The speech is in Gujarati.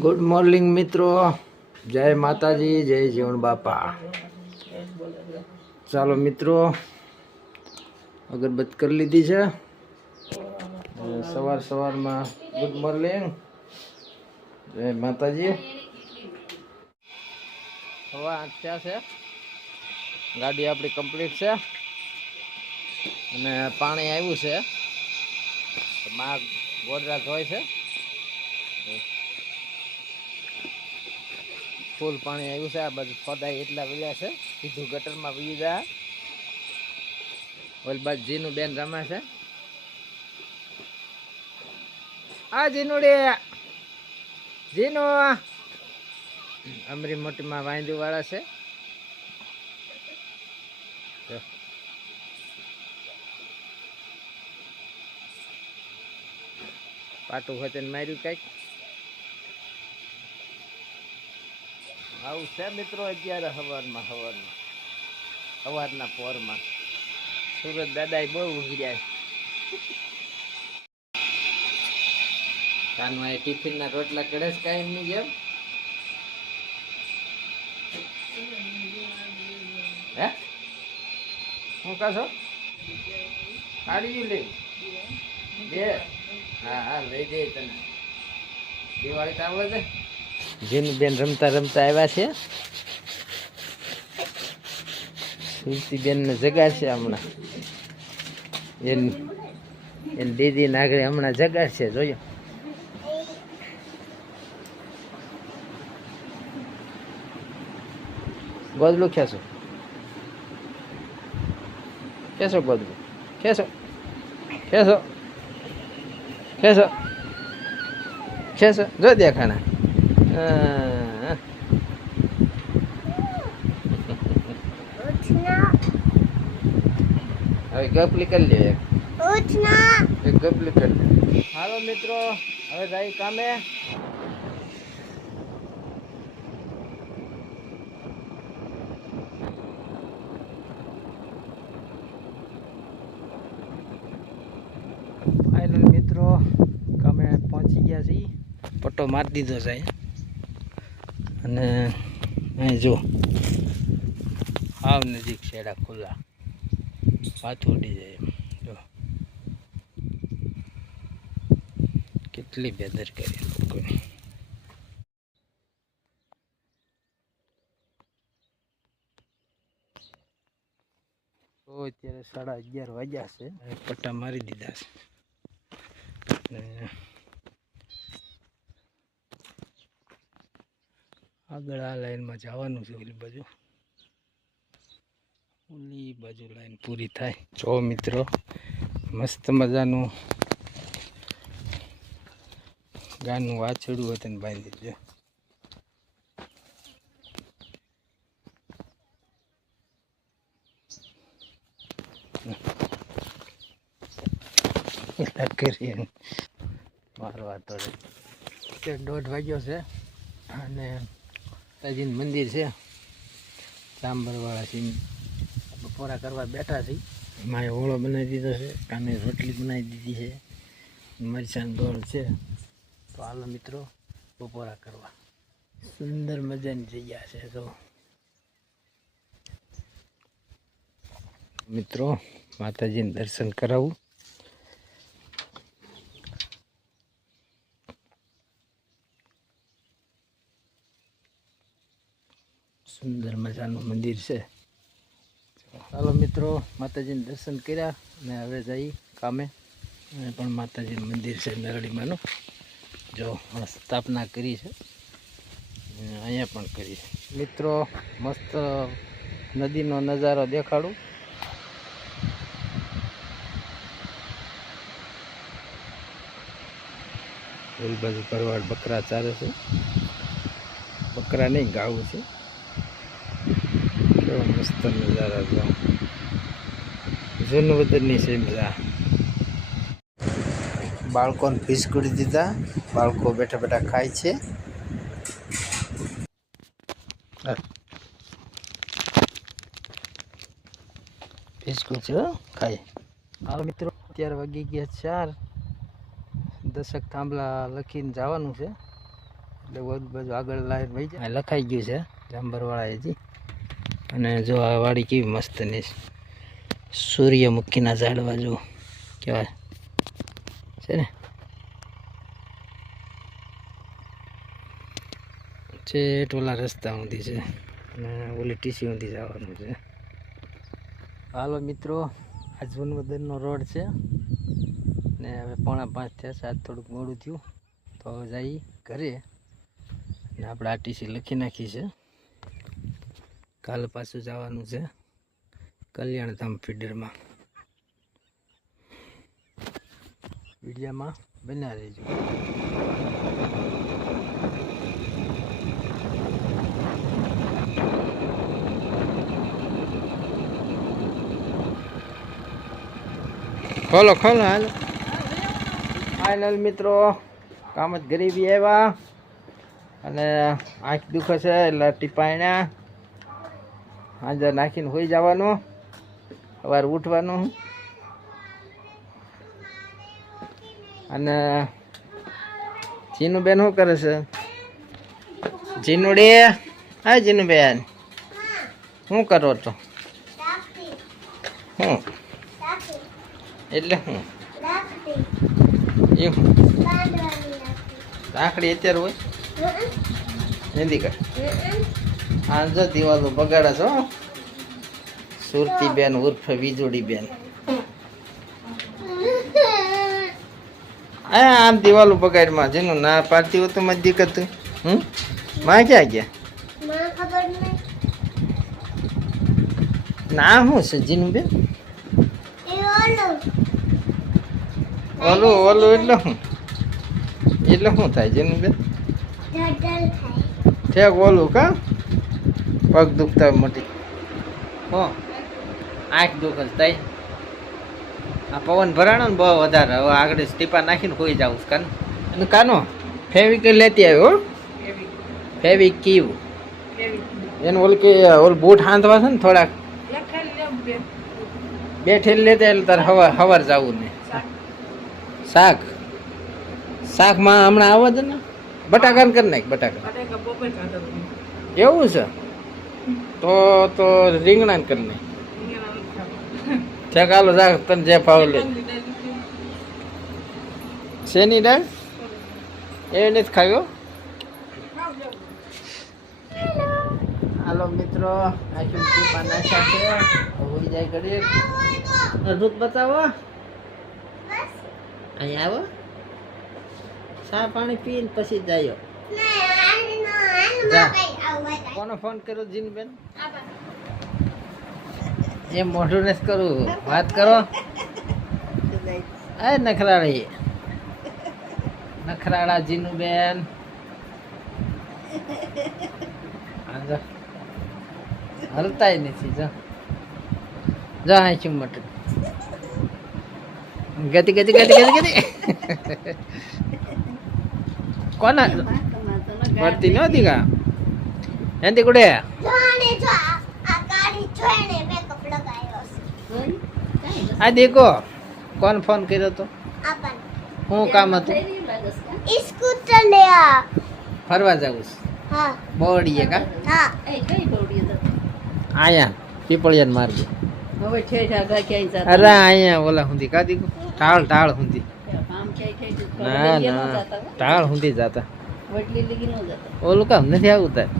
ગુડ મોર્નિંગ મિત્રો, જય માતાજી, જય જીવણ બાપા. ચાલો મિત્રો, અગરબત્તી કરી લીધી છે. સવારમાં ગુડ મોર્નિંગ, જય માતાજી. હવા 8 થયા છે. ગાડી આપણી કમ્પ્લીટ છે અને પાણી આવ્યું છે. માં ગોદરા ધોય છે. ફૂલ પાણી આવ્યું છે. આ બાજુ ફોદાય એટલા વળ્યા છે, સીધું ગટરમાં વહી જાય. ઓલ બાજુ જીનું બેન રમે છે. આ જીનુડી જીનો અમરી મોટીમાં વાંદુ વાળા છે. પાટું હોય તેને માર્યું કઈક આવું છે મિત્રો. અત્યારે સવારના પોરમાં સુરત દાદા બહુ ઊંઘી જાય. કાનમાં ટિફિન ના રોટલા કડે જ કાયમ ની જેમ. હે શું કહો? કાઢી લઈ બે. હા લઈ દે તને. દિવાળી તો આવડે છે. જીનું બેન રમતા આવ્યા છે. સુરતી બેન ને જગાડશે હમણાં. એની દીદી નાગરી હમણાં જગાડશે, જોયો. ગોદલું ખેંચો ગોદલું ખેંચો જો દેખાણા. હવે ગપલી કરી લે, એક ગપલી કરી લે. હાલો મિત્રો, હવે જાય કામે. ફાઇનલ મિત્રો, કામે પહોંચી ગયા છીએ. પટ્ટો મારી દીધો છે અને અહીં જો હાવ નજીક છેડા ખુલ્લા, પાછું ઉડી જાય એમ. જો કેટલી બેદરકારી લોકોની. તો અત્યારે 11:30 વાગ્યા છે. પટ્ટા મારી દીધા છે. આગળ આ લાઈનમાં જવાનું છે. ઓલી બાજુ લાઈન પૂરી થાય. જો મિત્રો, મસ્ત મજાનું ગાનું વાછડું હોય તેને બાંધી દીધું. મારવા તો 1:30 વાગ્યો છે અને તાજીનું મંદિર છે. ચાંબરવાળા સિંહ બપોરા કરવા બેઠા છે. માએ ઓળો બનાવી દીધો છે, કામે રોટલી બનાવી દીધી છે, મરચાં ગોળ છે. તો હાલો મિત્રો, બપોરા કરવા. સુંદર મજાની જગ્યા છે. તો મિત્રો, માતાજીને દર્શન કરાવું. સુંદર મજાનું મંદિર છે. ચાલો મિત્રો, માતાજીને દર્શન કર્યા અને હવે જઈ કામે. અને પણ માતાજીનું મંદિર છે મેરડીમાંનું. જો સ્થાપના કરી છે, અહીંયા પણ કરી છે. મિત્રો, મસ્ત નદીનો નજારો દેખાડું. ઓલી બાજુ ભરવાડ બકરા ચારે છે. બકરા નહીં, ગાવું છે. કેવો મસ્ત નજારા જો. જૂનવદરની સમજા. બાળકોને બિસ્કુટ દીધા. બાળકો બેઠા બેઠા ખાય છે. બિસ્કુટ છે, ખાય. હાલો મિત્રો, અત્યારે વાગી ગયા 4. 10 થાંભલા લખીને જવાનું છે. બાજુ આગળ લાઈન વહી જાય લખાઈ ગયું છે જાંબરવાળા હજી. અને જો આ વાડી કેવી મસ્તની સૂર્યમુખીના ઝાડવા જો કેવા છે ને. ઓલા રસ્તા ઊંધી છે અને ઓલી ટીસી ઊંધી જવાનું છે. હાલો મિત્રો, આ જૂનવદનનો રોડ છે ને હવે 4:45 થયા છે. આજ થોડુંક મોડું થયું તો હવે જઈ ઘરે ને આપણે આ ટીસી લખી નાખી છે. કાલે પાછું જવાનું છે કલ્યાણધામ ફીડરમાં. વિડીયોમાં બન્યા રહેજો. ખોલો ખોલો હાલ. ફાઇનલ મિત્રો કામ જ ગરીબી આવ્યા અને આંખ દુખે છે એટલે ટીપાયણા હાજર નાખીને હોઈ જવાનું. સવારે ઉઠવાનું અને જીનુબેન શું કરે છે? જીનુડી, હા જીનુબેન શું કરો છો? શું એટલે શું એ શું રાખડી અત્યારે હોય નથી કઈ? હા જો દિવાલો બગાડે છો સુરતીબેન ઉર્ફે વીજળીબેન. હા આમ દિવાલો બગાડમાં જેનું ના પાડતી હોય તો મત દિક્કત. માં ક્યાં ગયા? ના શું છે જીનુબેન? ઓલું ઓલું એટલે શું? એટલે શું થાય જીનુબેન? ઠેક ઓલું કા પગ દુખતા મોટી હો આંખ દુખે તઈ આ પવન ભરાણો ને બહુ વધારે. હવે આગળ સ્ટીપા નાખીને હોઈ જાવ કાન. અને કાનો ફેવિકલ લેતી આવ્યો. ફેવિકીવ એને ઓલ કે ઓલ બૂટ હાંધવા છે ને થોડાક બે ઠેલ લેતા એટલે તારે હવાર જવું ને. શાક શાકમાં હમણાં આવે છે ને બટાકા કરી નાખ. બટાકા એવું છે તો રીંગણા કરી નાખ. ચાલો જા તને જે ભાવ લે. શેની દાળ એ નથી ખાવ્યો. હાલો મિત્રો આખી ટીપા નાખ્યા છે. હોઈ જાય ઘડી અડધું બતાવો. અહીંયા આવો ચા પાણી પીને પછી જાય. કોનો ફોન કર્યો જીનબેન? એમ મોઢું નથી કરું, વાત કરો. આ નખરાળી નખરાળા જીનુબેન. હલતાય નથી. જા હા શું મટ ગતિ ગતિ ગતિ ગતિ ગતિ કોના પડતી નહોતી કા એનથી કુડે આ દેખો કોણ ફોન કર્યો તો? શું કામ હતું? સ્કૂટર લે આ ફરવા જવું છે. હા બોડીએ કા? હા આયા પીપળિયાન માર્ગે. હવે અરે અહીંયા ઓલા સુધી કા દીકુ ટાળ ટાળ સુધી. ના ના ટાળ સુધી જતા ઓલું કામ નથી આવું તાર.